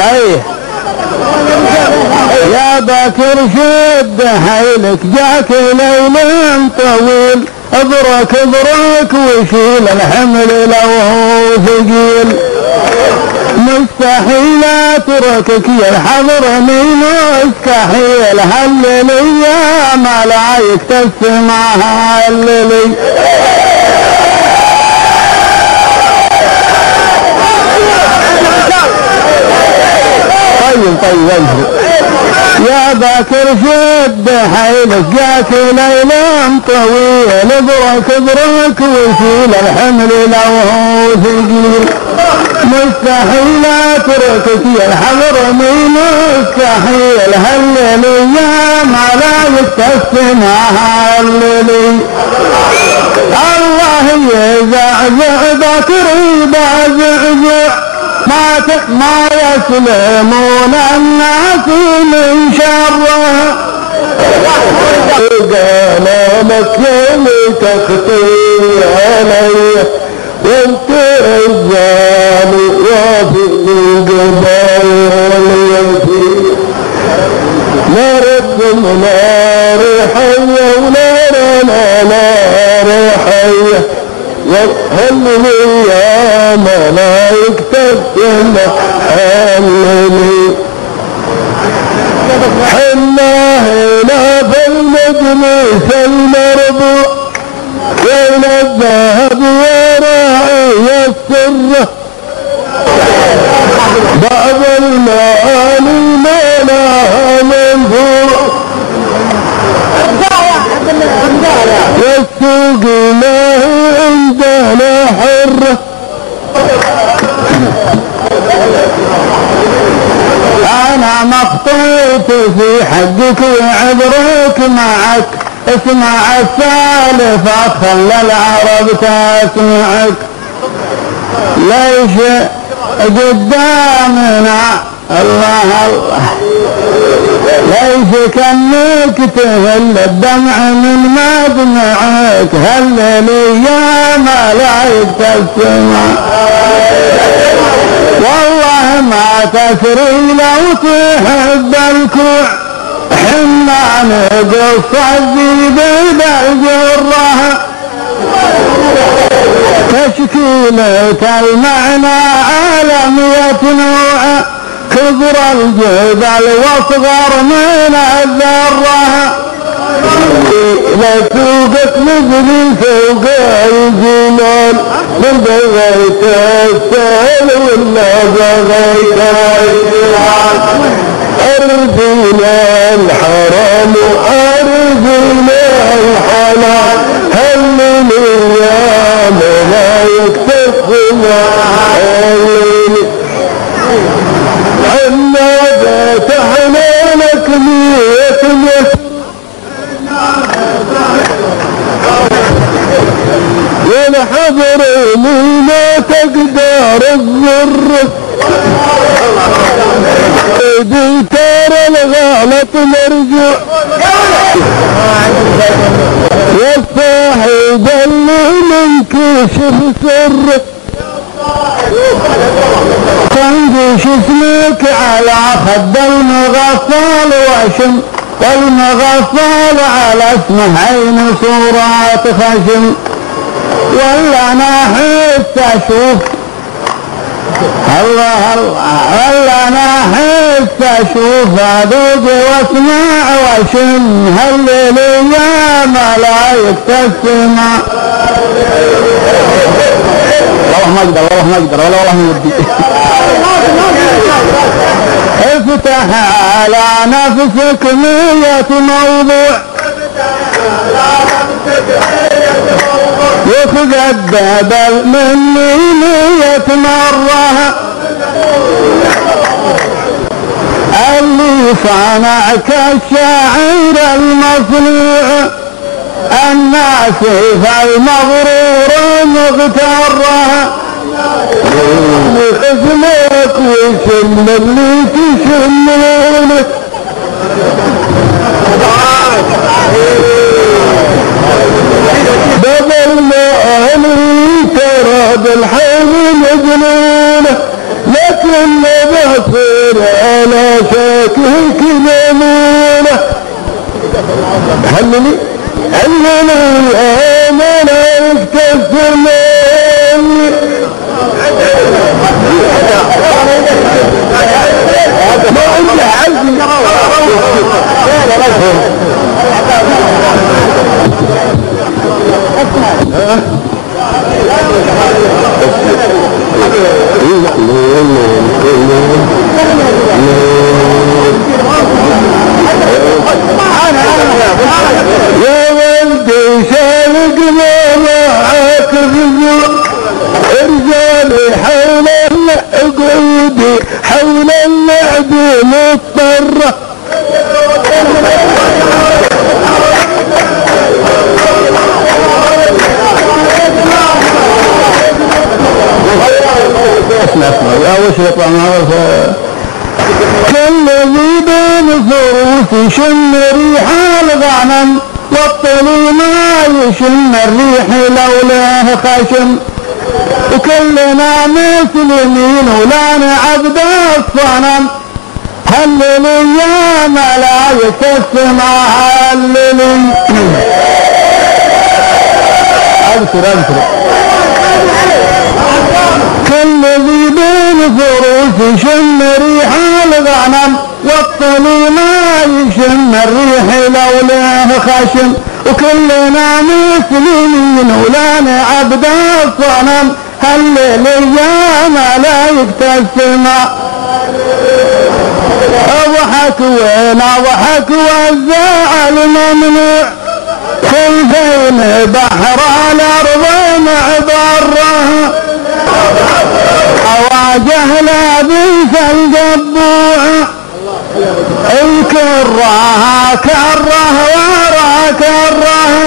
ايه يا باكر شد حيلك جاك ليل طويل ابرك ابرك وشيل الحمل لو هو ثقيل مستحيل اتركك يا الحضرمي مستحيل هللي ما لا يكتف معها هللي طيب يا باكر شد حيلك جاك ليل طويل ابرك ابرك وشيل الحمل لو هو ثقيل مستحيل اتركك يا الحضرمي مستحيل هللي ما لا يكتف معها هللي الله يزعزع باكر يزعزع ما يسلمون الناس من شره قلمك اللي تخطي علي وانت الزام وفي القبائل ينفي ناركم نار حية ونارنا نار حية وهلني يا ملايك تسمى هلني حنا هنا بالمجلس المربوع وين الذهب وراعي السره بعض المعاني ما لها منفوع والسوق ما هي عندنا حرة أنا مخطوط في حقك وعذرك معك اسمع السالفات خلى العرب تسمعك ليش قدامنا الله الله ليش كأنك تهل الدمع من مدمعك هللي يا ملايك السماء والله ما تسري لو تحب الكوع حنا نقص الزبيب الجرة تشكيلة المعنى عالم يتنوع كبر الجبل واصغر من الذرة لسوقك مثل سوق الجمال من بغيت السهل ولا بغيت الشرعان أرضنا الحرام وأرضنا الحلال هلني يا ملايك تفهمنا هلني عنا فتحنا لك مية مصر والحضرمي ما تقدر الضر إذن ترى الغلط مرجع والصاحب اللي منكشف سر تنقش اسمك على خد المغفال وشم والمغفال على اسمه عين صورات خشم ولا انا احس اشوف الله الله ولا انا احس اشوف اذوق واسمع واشم هللي يا ملايك السماء والله ما اقدر ولا والله ما ودي افتح على نفسك 100 موضوع وخذ الدبل مني 100 مرة اللي صنعك الشاعر المصنوع الناس فالمغرور مغترة اسمك وشم اللي تشمونه بدل ما أهلي ترى بالحب مجنونه لكن بصير شاكك ذنونه هلني ملائكة السماء ما عندي حزن يا ولدي شارك معاك الرجوع ارجالي حول العقود حول اللعب مضطرة اسمع يا وش يطلع معه كالذي بين فروس شم ريح الغنم والطلي ما يشم الريح لولاه خشم وكلنا مسلمين ولا نعبد الصنم هللي يا ملايكة السماء هللي أبشر كالذي بين فروس شم ريح الغنم والطلي ما يشم الريح لولاه خشم وكلنا مسلمين ولا نعبد الصنم هللي يا ملايكة السماء اضحك وين اضحك والزعل ممنوع خلفين بحر الارض معبرها اواجه لابس الجبوع الكره كره ورا كره